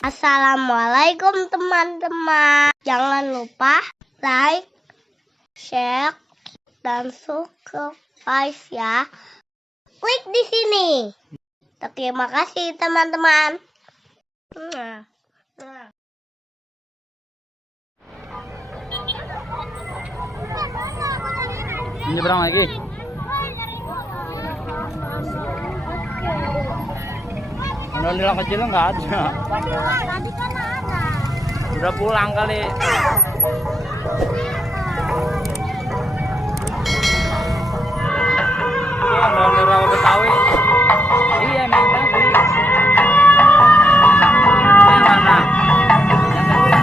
Assalamualaikum teman-teman. Jangan lupa like, share, dan subscribe ya. Klik di sini. Terima kasih teman-teman. Nyebrang lagi. Ondel-ondel kecil nggak ada. Tadi kan ada. Udah pulang kali. Ondel-ondel rawa Betawi. Iya emang tadi. Yang mana? Yang kecil.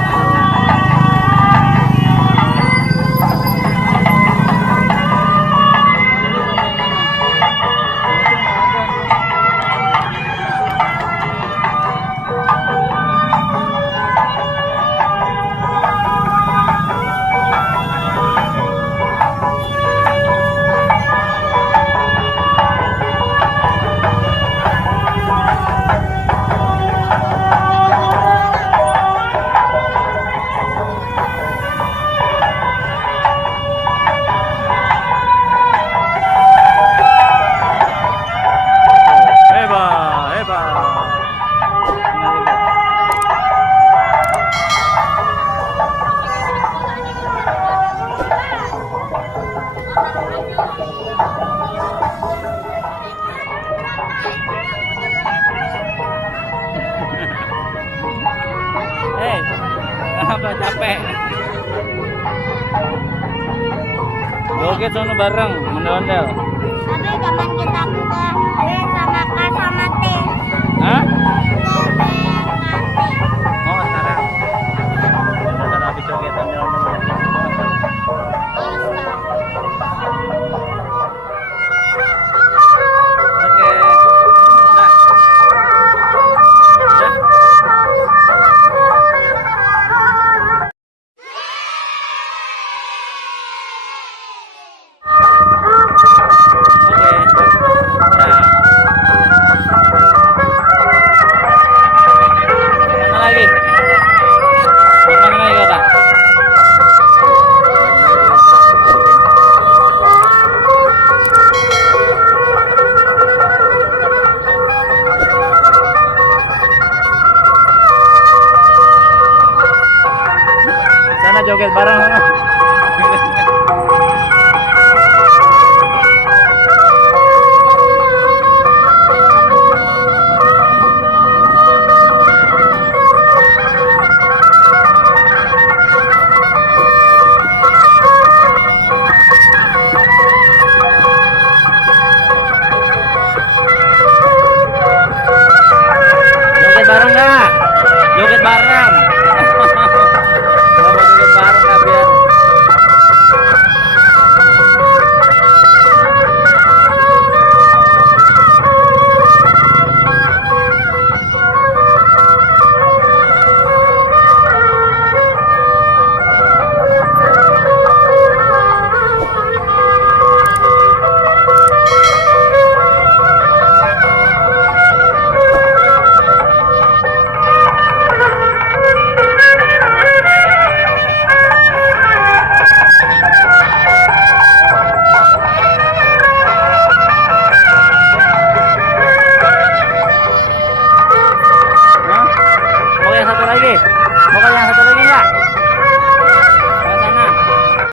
Apa capek? Joget sono bareng, ondel-ondel. Tapi kapan kita ke sama Kak sama T? Hah? Nanti. Oh, sekarang. Udah habis joget ondel-ondel. Oke. Udah. Udah. Sana joget bareng sana. Joget bareng nggak? Joget bareng. Kalau joget bareng nggak biar. Mau yang satu lagi? Mau yang satu